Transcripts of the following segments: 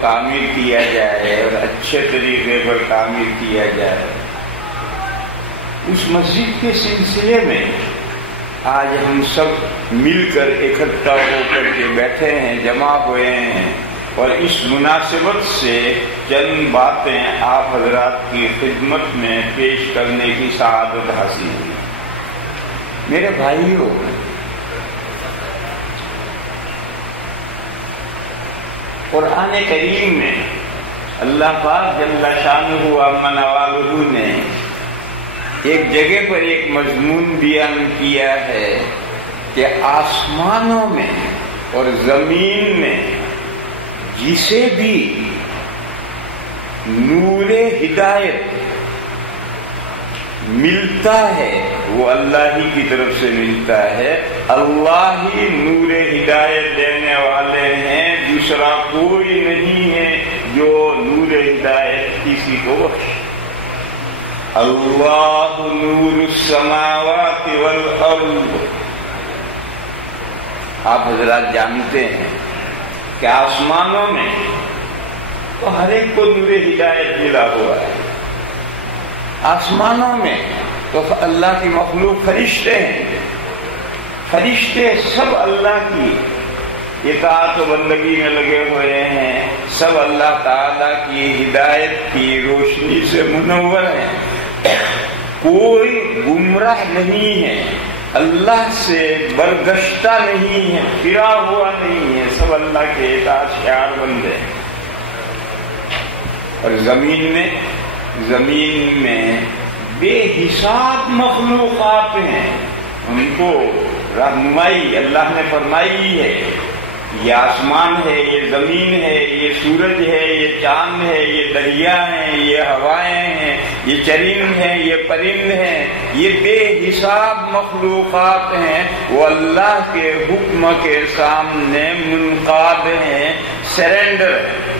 تعمیر کیا جائے اور اچھے طریقے پر تعمیر کیا جائے، اس مسجد کے سلسلے میں آج ہم سب مل کر اکٹھا ہو کر کے بیٹھے ہیں، جمع ہوئے ہیں، اور اس مناسبت سے چند باتیں آپ حضرات کی خدمت میں پیش کرنے کی سعادت حاصل ہوئی۔ میرے بھائیوں، قرآن کریم میں اللہ پاک جل شانہ عما نوالہ نے ایک جگہ پر ایک مضمون بیان کیا ہے کہ آسمانوں میں اور زمین میں جسے بھی نور ہدایت ملتا ہے وہ اللہ ہی کی طرف سے ملتا ہے، اللہ ہی نور ہدایت دینے والے ہیں، دوسرا کوئی نہیں ہے جو نور ہدایت کسی کو بخشے۔ اللہ نور السماوات والارض۔ آپ حضرات جانتے ہیں کہ آسمانوں میں تو ہر ایک کو نور ہدایت ملا ہوا ہے، آسمانوں میں تو اللہ کی مخلوق فرشتے ہیں، فرشتے سب اللہ کی اطاعت و بندگی میں لگے ہوئے ہیں، سب اللہ تعالی کی ہدایت کی روشنی سے منور ہیں، کوئی گمراہ نہیں ہے، اللہ سے برگشتہ نہیں ہے، پھرا ہوا نہیں ہے، سب اللہ کے اطاعت شعار بندے ہیں۔ اور زمین میں بے حساب مخلوقات ہیں، ان کو رہنمائی اللہ نے فرمائی ہے۔ یہ آسمان ہے، یہ زمین ہے، یہ سورج ہے، یہ چاند ہے، یہ دریا ہیں، یہ ہوائیں ہیں، یہ چرند ہیں، یہ پرند ہیں، یہ بے حساب مخلوقات ہیں، وہ اللہ کے حکم کے سامنے منقاد ہیں، سرنڈر ہیں۔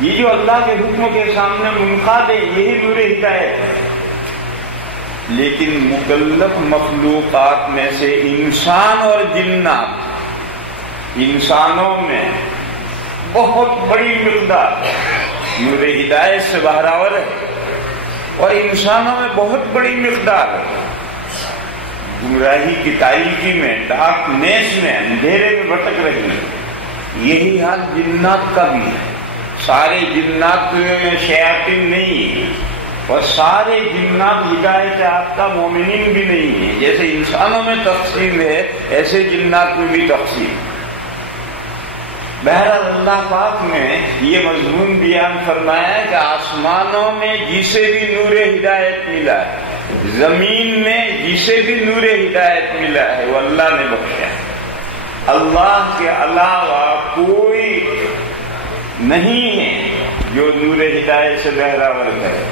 یہ جو اللہ کے حکم کے سامنے منقاد ہے، یہی نور ہدایت ہے۔ لیکن مکلف مخلوقات میں سے انسان اور جنات، انسانوں میں بہت بڑی مقدار نور ہدایت سے بہرور ہے، اور انسانوں میں بہت بڑی مقدار گمراہی کی تاریکی میں، ڈارکنیس میں، اندھیرے میں بھٹک رہی ہے۔ یہی حال جنات کا بھی ہے۔ سارے جنات شیاطین نہیں، اور سارے جنات ہدایت یافتہ مومنین بھی نہیں ہیں۔ جیسے انسانوں میں تقسیم ہے، ایسے جنات میں بھی تقسیم ہے۔ بہرحال اللہ پاک نے یہ مضمون بیان فرمایا کہ آسمانوں میں جسے بھی نور ہدایت ملا ہے، زمین میں جسے بھی نور ہدایت ملا ہے، وہ اللہ نے بخشا ہے۔ اللہ کے علاوہ کوئی نہیں ہے جو نور ہدایت سے بہراور کرے۔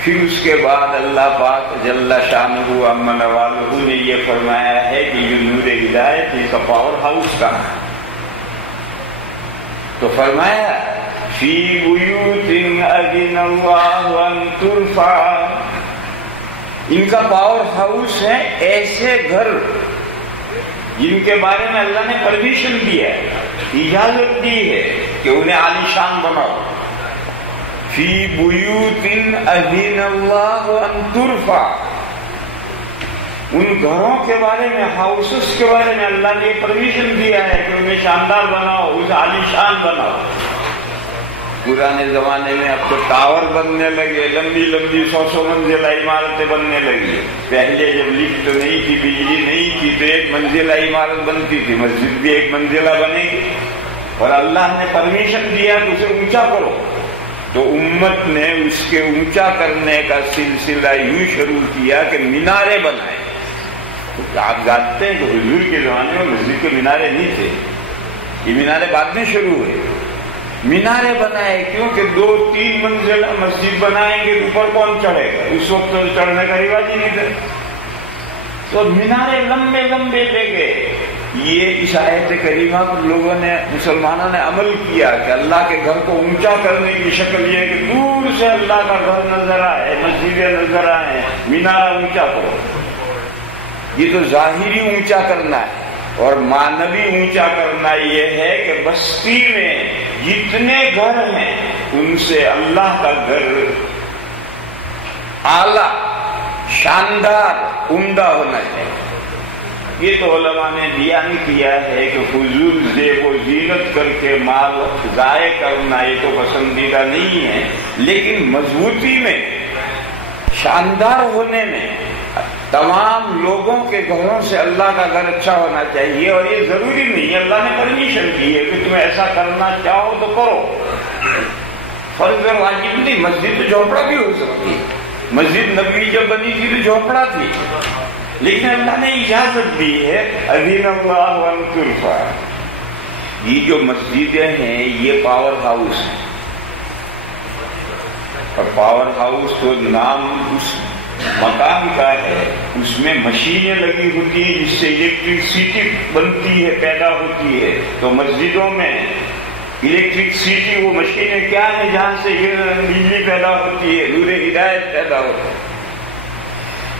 پھر اس کے بعد اللہ پاک جل شانہ عما نوالہ نے یہ فرمایا ہے کہ یہ نور ہدایت اس کا پاور ہاؤس کہاں ہے؟ تو فرمایا فی بیوت اذن اللہ ان ترفع، ان کا پاور ہاؤس ہے ایسے گھر جن کے بارے میں اللہ نے پرمیشن دیا ہے، اجازت دی ہے کہ انہیں عالیشان بناؤ۔ فی بیوت اذن اللہ ان ترفع، ان گھروں کے بارے میں، ہاؤسز کے بارے میں اللہ نے پرمیشن دیا ہے کہ انہیں شاندار بناؤ، اسے عالیشان بناؤ۔ پرانے زمانے میں اب تو ٹاور بننے لگے، لمبی لمبی 100 منزلہ عمارتیں بننے لگی۔ پہلے جب لفٹ نہیں تھی، بجلی نہیں تھی، تو ایک منزلہ عمارت بنتی تھی، مسجد بھی ایک منزلہ بنے گی، اور اللہ نے پرمیشن دیا کہ اسے اونچا کرو، تو امت نے اس کے اونچا کرنے کا سلسلہ یوں شروع کیا کہ مینارے بنائے۔ آپ جانتے ہیں کہ حضور کے زمانے میں مسجد کے مینارے نہیں تھے، یہ مینارے بعد میں شروع ہوئے۔ مینارے بنائے کیونکہ 2-3 منزلہ مسجد بنائیں گے اوپر کون چڑھے گا؟ اس وقت چڑھنے کا رواج ہی نہیں تھا، تو مینارے لمبے لمبے لے گئے۔ یہ اس آیت کریمہ پر لوگوں نے، مسلمانوں نے عمل کیا کہ اللہ کے گھر کو اونچا کرنے کی شکل یہ ہے کہ دور سے اللہ کا گھر نظر آئے، مسجدیں نظر آئے، مینارہ اونچا کرو۔ یہ تو ظاہری اونچا کرنا ہے، اور معنوی اونچا کرنا یہ ہے کہ بستی میں جتنے گھر ہیں ان سے اللہ کا گھر اعلیٰ، شاندار، عمدہ ہونا چاہیے۔ یہ تو علماء نے بیان کیا ہے کہ فضول زیب و زینت کر کے مال ضائع کرنا یہ تو پسندیدہ نہیں ہے، لیکن مضبوطی میں، شاندار ہونے میں تمام لوگوں کے گھروں سے اللہ کا گھر اچھا ہونا چاہیے۔ اور یہ ضروری نہیں ہے، اللہ نے پرمیشن کی ہے کہ تم ایسا کرنا چاہو تو کرو، فرض اور واجب نہیں۔ مسجد تو جھونپڑا بھی ہو سکتی ہے، مسجد نبوی جب بنی تھی تو جھونپڑا تھی، لیکن اللہ نے اجازت دی ہے اذن اللہ ان ترفع۔ یہ جو مسجدیں ہیں یہ پاور ہاؤس ہیں، اور پاور ہاؤس تو نام اس مکان کا ہے، اس میں مشینیں لگی ہوتی ہیں جس سے الیکٹریسٹی بنتی ہے، پیدا ہوتی ہے۔ تو مسجدوں میں الیکٹریسٹی وہ مشینیں کیا ہیں جہاں سے بجلی پیدا ہوتی ہے، نور ہدایت پیدا ہوتا ہے۔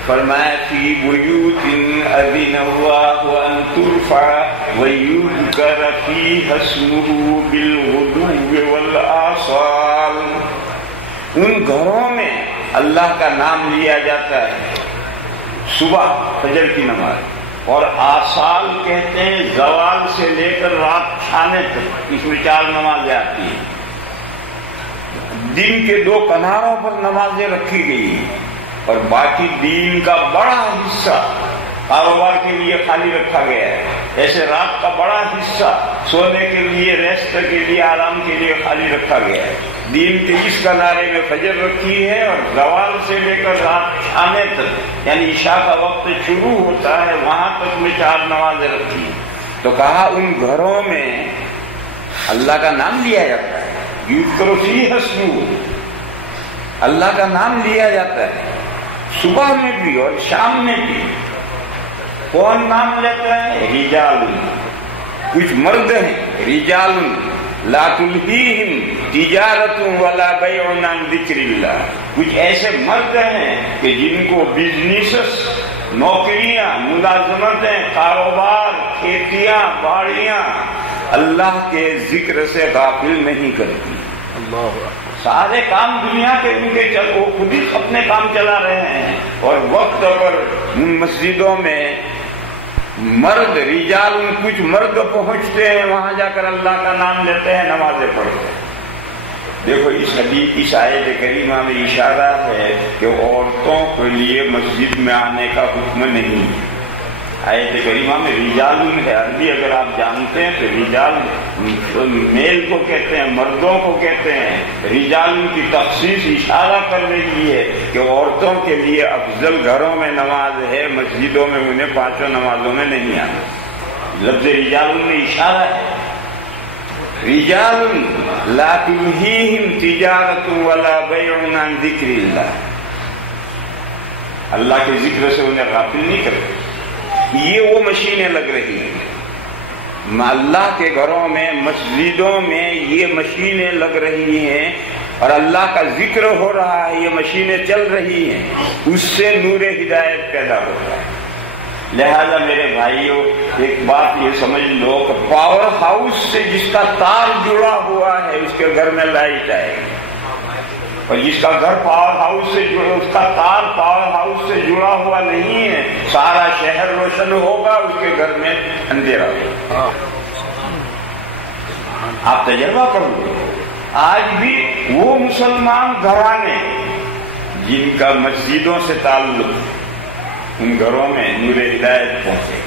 فرمایا فی بیوت اذن اللہ ان ترفع ویذکر فیہا اسمہ بالغدو والآصال۔ ان گھروں میں اللہ کا نام لیا جاتا ہے، صبح فجر کی نماز، اور آصال کہتے ہیں زوال سے لے کر رات چھانے تک، اس میں 4 نمازیں آتی ہیں۔ دن کے 2 کناروں پر نمازیں رکھی گئی ہیں، اور باقی دین کا بڑا حصہ کاروبار کے لیے خالی رکھا گیا ہے۔ ایسے رات کا بڑا حصہ سونے کے لیے، ریسٹ کے لیے، آرام کے لیے خالی رکھا گیا ہے۔ دین کے اس کنارے میں فجر رکھی ہے، اور زوال سے لے کر رات چھانے تک، یعنی عشاء کا وقت شروع ہوتا ہے، وہاں تک میں 4 نمازیں رکھی ہیں۔ تو کہا ان گھروں میں اللہ کا نام لیا جاتا ہے، یذکر فیہا اسمہ، اللہ کا نام لیا جاتا ہے، صبح میں بھی اور شام میں بھی۔ کون نام لیتا ہے؟ رجال، کچھ مرد ہیں، رجال لا تلہیہم تجارت ولا بیع عن ذکر اللہ، کچھ ایسے مرد ہیں کہ جن کو بزنسز، نوکریاں، ملازمتیں، کاروبار، کھیتیاں، باڑیاں اللہ کے ذکر سے غافل نہیں کرتی۔ سارے کام دنیا کے ان کے وہ خود ہی اپنے کام چلا رہے ہیں، اور وقت پر مسجدوں میں مرد، رجال، کچھ مرد پہنچتے ہیں، وہاں جا کر اللہ کا نام لیتے ہیں، نمازیں پڑھتے ہیں۔ دیکھو اس حدیث، اس آیت کریمہ میں اشارہ ہے کہ عورتوں کے لیے مسجد میں آنے کا حکم نہیں ہے۔ آیت کریمہ میں رجال ہے، عربی اگر آپ جانتے ہیں تو رجال میل کو کہتے ہیں، مردوں کو کہتے ہیں۔ رجال کی تخصیص اشارہ کر رہی ہے کہ عورتوں کے لیے افضل گھروں میں نماز ہے، مسجدوں میں انہیں 5 نمازوں میں نہیں آنا۔ لفظ رجال میں اشارہ ہے، رجال لا تلہیہم تجارت ولا بیع عن ذکر اللہ، اللہ کے ذکر سے انہیں غافل نہیں کرتے۔ یہ وہ مشینیں لگ رہی ہیں اللہ کے گھروں میں، مسجدوں میں، یہ مشینیں لگ رہی ہیں، اور اللہ کا ذکر ہو رہا ہے، یہ مشینیں چل رہی ہیں، اس سے نور ہدایت پیدا ہوتا ہے۔ لہذا میرے بھائیوں ایک بات یہ سمجھ لو کہ پاور ہاؤس سے جس کا تار جڑا ہوا ہے اس کے گھر میں لائٹ آئے گی، اور جس کا گھر پاور ہاؤس سے جڑا، اس کا تار پاور ہاؤس سے جڑا ہوا نہیں ہے، سارا شہر روشن ہوگا، اس کے گھر میں اندھیرا ہوگا۔ آپ تجربہ کرو، آج بھی وہ مسلمان گھرانے جن کا مسجدوں سے تعلق، ان گھروں میں نور ہدایت پہنچے،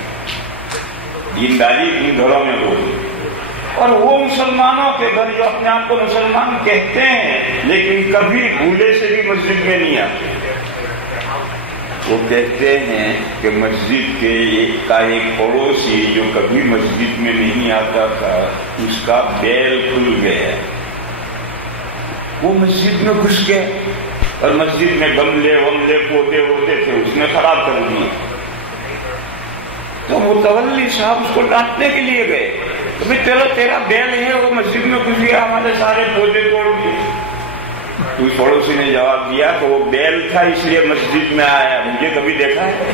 دینداری ان گھروں میں ہوگی۔ اور وہ مسلمانوں کے گھر جو اپنے آپ کو مسلمان کہتے ہیں لیکن کبھی بھولے سے بھی مسجد میں نہیں آتے، وہ کہتے ہیں کہ مسجد کے ایک پڑوسی جو کبھی مسجد میں نہیں آتا تھا، اس کا بیل کھل گیا، وہ مسجد میں گھس گئے، اور مسجد میں گملے وملے پودے ہوتے تھے اس نے خراب کر دیے۔ تو متولی صاحب اس کو ڈانٹنے کے لیے گئے، تو چلو تیرا بیل ہے وہ مسجد میں گھس گیا، ہمارے سارے پودے توڑ دیے۔ تو اس پڑوسی نے جواب دیا کہ وہ بیل تھا اس لیے مسجد میں آیا، مجھے کبھی دیکھا ہے؟